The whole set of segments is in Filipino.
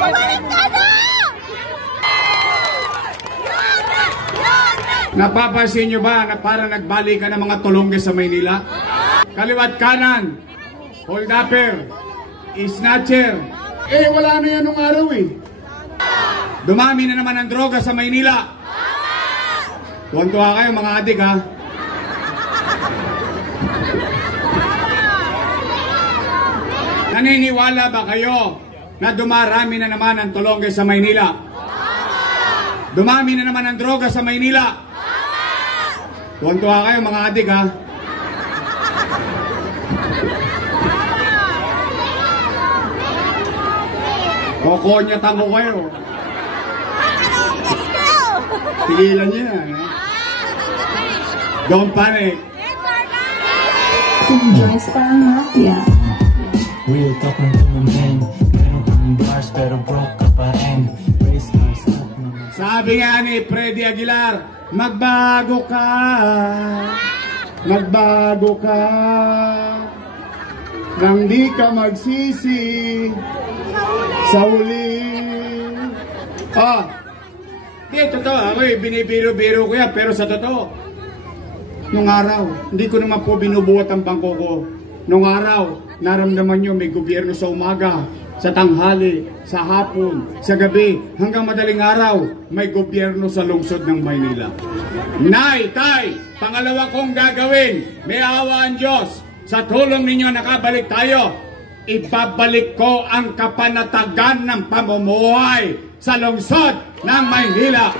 Bumalik ka na! Napapansin nyo ba na para nagbalik ka ng mga tulongge sa Maynila? Kaliwat kanan, hold-upper, snatcher. Eh, wala na yan nung araw eh. Dumami na naman ang droga sa Maynila. Tuwan-tuwa kayo mga adik ha. Naniniwala ba kayo na dumarami na naman ang tulongge sa Maynila? Dumami na naman ang droga sa Maynila. Tuwan-tuwa kayo mga adik ha. Kokonyatan ko kayo. Tigilan niya yan. Don't panic. Joyce parang mafia. Real talk ng tumamben. Meron kang bars pero broke ka pa rin. Sabi nga ni Freddy Aguilar, magbago ka. Magbago ka. Nang di ka magsisi sa huli. Di, totoo. Ako binibiro-biro ko yan. Pero sa totoo, nung araw, hindi ko naman po binubuhat ang bangko ko. Nung araw, naramdaman nyo may gobyerno sa umaga, sa tanghali, sa hapon, sa gabi, hanggang madaling araw, may gobyerno sa lungsod ng Maynila. Nay, tay, pangalawa kong gagawin, may awa ang Diyos. Sa tulong ninyo nakabalik tayo. Ibabalik ko ang kapanatagan ng pamumuhay sa lungsod ng Maynila.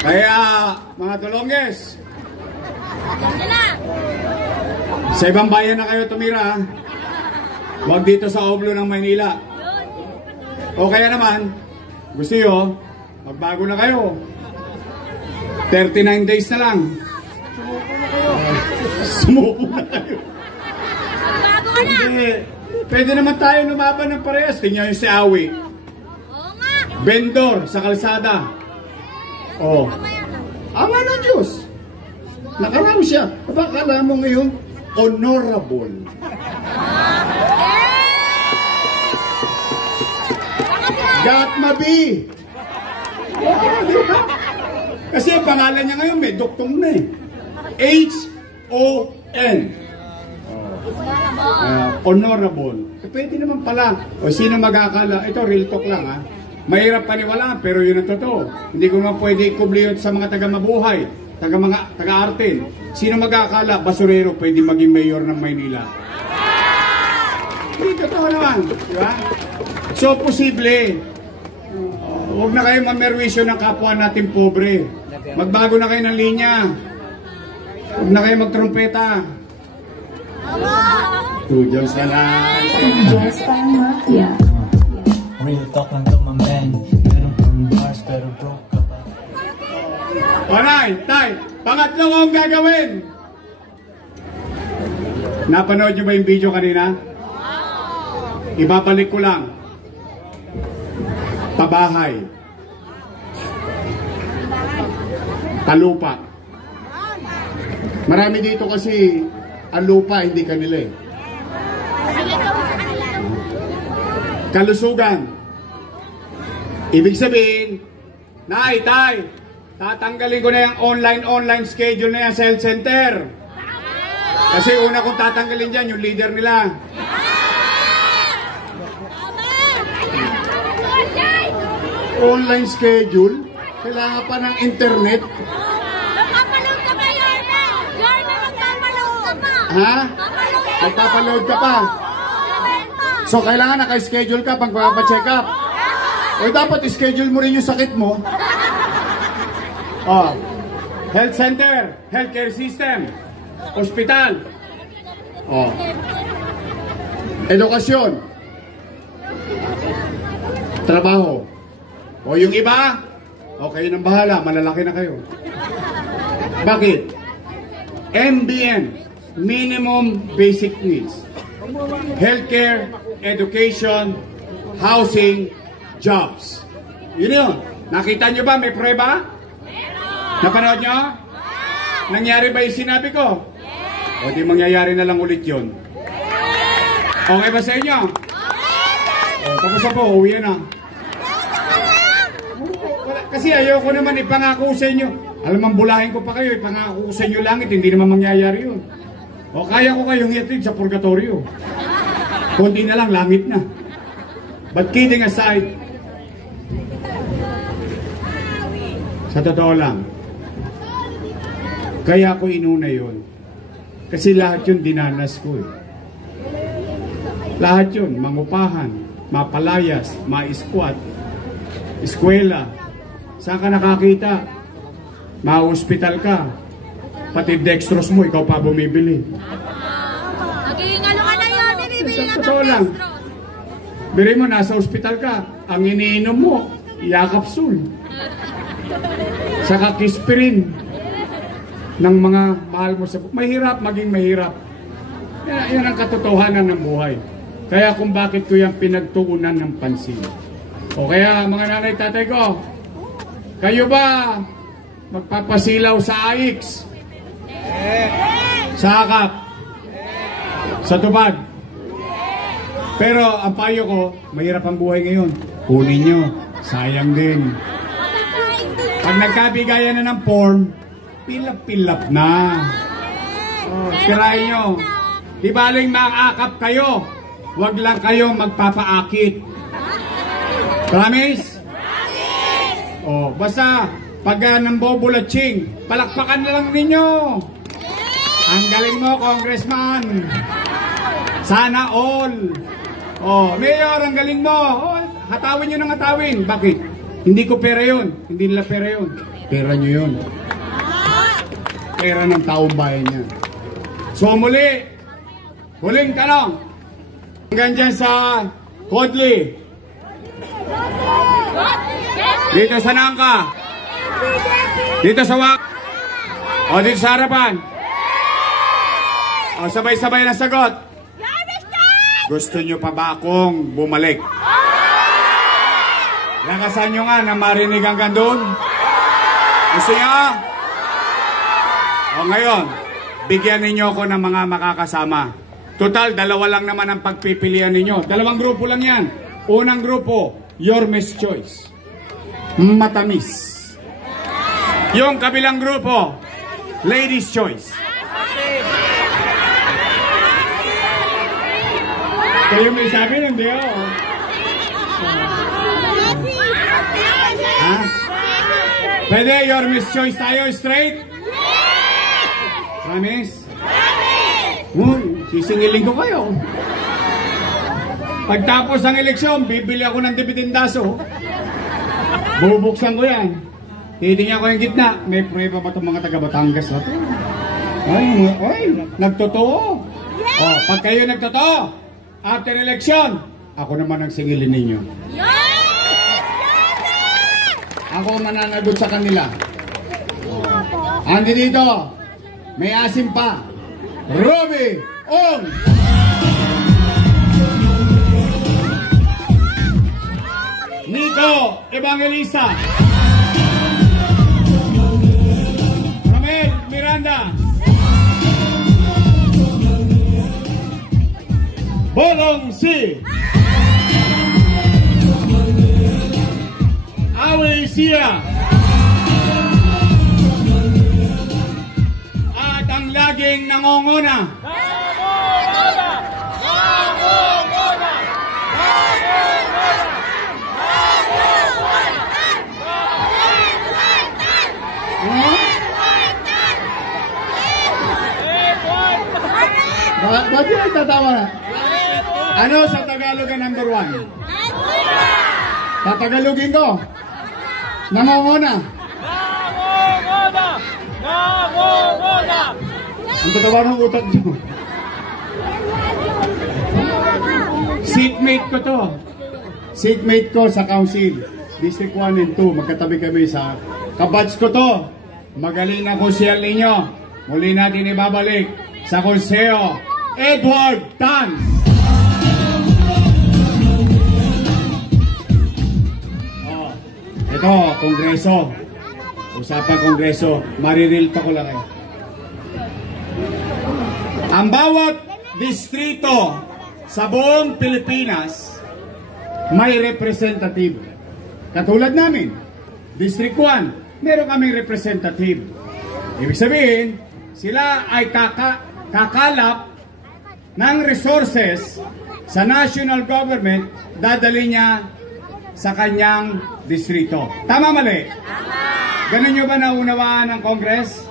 Kaya, mga tulongges, sa ibang bayan na kayo tumira, huwag dito sa oblo ng Maynila. O kaya naman, gusto nyo, magbago na kayo. 39 days na lang. Sumuko na kayo. Magbago ka na! Pwede naman tayo lumaban ng parehas. Tingnan nyo si Awi. Oo nga! Vendor sa kalsada. Oh. Ama ng Diyos. Nakarami siya. Akala mo ngayon, honorable. Gatmabi. Kasi ang pangalan niya ngayon may doktong na eh. H-O-N. Honorable. Pwede naman pala. O sino mag-akala? Ito, real talk lang ha. Mahirap paniwalaan, pero yun ang totoo. Hindi ko naman pwede ikubliyot sa mga taga-mabuhay, taga-artin. Sino mag-akala? Basurero, pwede maging mayor ng Maynila. Hindi, totoo naman. Diba? So, posible. Huwag na kayo mamerwisyo ng kapwa natin pobre. Magbago na kayo ng linya. Huwag na kayo magtrumpeta. Joyce na lang. Joyce parang mafia. Real talk ng tumamben. Meron kang bars pero broke ka pa. Alright, tay. Pangatlo kong gagawin. Napanood nyo ba yung video kanina? Ibabalik ko lang. Pabahay. Kalupa. Marami dito kasi ang lupa hindi kanila eh. Kalusugan. Ibig sabihin, nay, tay, tatanggalin ko na yung online schedule na yan sa health center. Kasi una kong tatanggalin dyan, yung leader nila. Online schedule? Kailangan pa ng internet? Magpapaload ka pa, Yorme! Yorme, magpapaload ka pa! Ha? Magpapaload ka pa? So, kailangan naka-schedule ka pag magpapacheck up. O dapat schedule mo rin yung sakit mo. Oh. Health center, healthcare system, hospital. Oh. Edukasyon. Trabaho. O yung iba, okay nang bahala, malalaki na kayo. Bakit? MBN, Minimum Basic Needs. Healthcare, education, housing, jobs. Yun yun. Nakita nyo ba? May prueba? Napanood nyo? Nangyari ba yung sinabi ko? O di mangyayari na lang ulit yun. Okay ba sa inyo? Tapos na po, uwi na. Kasi ayoko naman ipangako sa inyo. Alam mo, bulahin ko pa kayo, ipangako ko sa inyo langit, hindi naman mangyayari yun. O kaya ko kayong iatid sa purgatorio. Kunti na lang, langit na. But kidding aside, sa totoo lang, kaya ko inuna yun. Kasi lahat yun dinanas ko eh. Lahat yun, mangupahan, mapalayas, ma-squat, eskwela. Saan ka nakakita? Ma-hospital ka. Pati dextrose mo, ikaw pa bumibili. Naging ano ka na yun, bibili ka ng lang. dextrose. Biri mo, nasa hospital ka. Ang iniinom mo, yakapsul. Saka kispirin ng mga mahal mo sa buhay. Mahirap, maging mahirap. Yan ang katotohanan ng buhay. Kaya kung bakit ko yung pinagtuunan ng pansin. O kaya mga nanay, tatay ko, kayo ba magpapasilaw sa AIX? Sa akap? Sa tubad? Pero ang payo ko, mahirap ang buhay ngayon. Kunin nyo, sayang din. Pag nagkabigayan na ng form, pilap-pilap na. Tirahin nyo. Di baling makakap kayo. Huwag lang kayo magpapaakit. Promise? Basta pag nambobulatsing, palakpakan na lang ninyo. Ang galing mo, Congressman. Sana all. Mayor, ang galing mo. Hatawin nyo ng hatawin. Bakit? Hindi ko pera yun. Hindi nila pera yun. Pera nyo yun. Pera ng taong bayan niya. So muli, huling tanong. Hanggang dyan sa Kodli. Dito sa Nangka. Dito sa Wak. Dito sa harapan. Sabay-sabay na sagot. Gusto nyo pa ba akong bumalik? Lakasan nyo nga na marinig hanggang doon. Gusto nyo? Ngayon, bigyan ninyo ako ng mga makakasama. Total, dalawa lang naman ang pagpipilian ninyo. Dalawang grupo lang yan. Unang grupo, Your Miss Choice. Matamis. Yung kabilang grupo, Ladies Choice. Kayo may sabi, hindi o. Ha? Pwede, Your Miss Choice tayo, straight? Promise? Sisingilin ko kayo. Pagtapos ng eleksyon, bibili ako ng dibidendaso. Bubuksan ko yan. Titingnan ko yung gitna. May prueba ba itong mga taga-Batangas na ito? Ay, nagtotoo. Pag kayo nagtotoo, after election, ako naman ang singilin ninyo. Ako mananagot sa kanila. Andi dito, may asim pa. Ruby Ong! Nico Evangelista. Romel Miranda. Bolong C. Awi Sia. At ang laging nangongona. Ba't yun tatawa na? Ano sa Tagalog ang number 1? Tatagalogin ko. Nangongona. Ang tatawa ng utak nyo. Seatmate ko to. Seatmate ko sa council. District 1 and 2. Magkatabi kami sa kabats ko to. Magaling na konsyal ninyo. Muli natin ibabalik sa konseyo Edward Tan. Ito, kongreso. Usapan kongreso. Maririlto ko lang Ang bawat distrito sa buong Pilipinas, may representative. Katulad namin, District 1, meron kaming representative. Ibig sabihin, sila ay kakalap ng resources sa national government, dadali niya sa kanyang distrito. Tama, mali? Ganun nyo ba naunawaan ng Congress?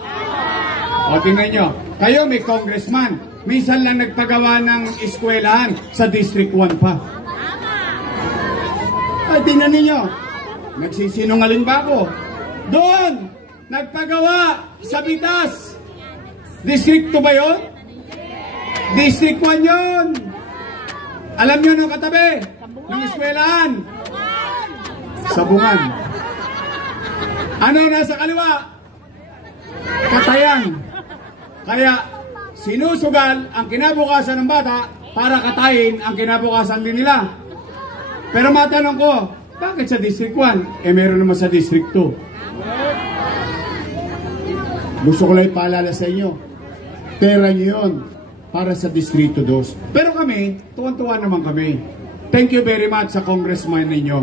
O tingnan nyo, kayo may congressman, minsan lang nagpagawa ng eskwelahan sa District 1 pa. Ay, tingnan ninyo, nagsisinungaling ba ako? Doon, nagpagawa sa Bitas. District 2 ba yun? District 1 yun. Alam nyo nung katabi ng eskwelahan? Sabungan. Ano nasa kaliwa? Katayan. Kaya sinusugal ang kinabukasan ng bata para katayin ang kinabukasan din nila. Pero matanong ko, bakit sa District 1? Meron naman sa District 2. Gusto ko lang ipaalala sa inyo, pera nyo yun para sa Distrito 2. Pero kami, tuwan-tuwa naman kami. Thank you very much sa congressman ninyo.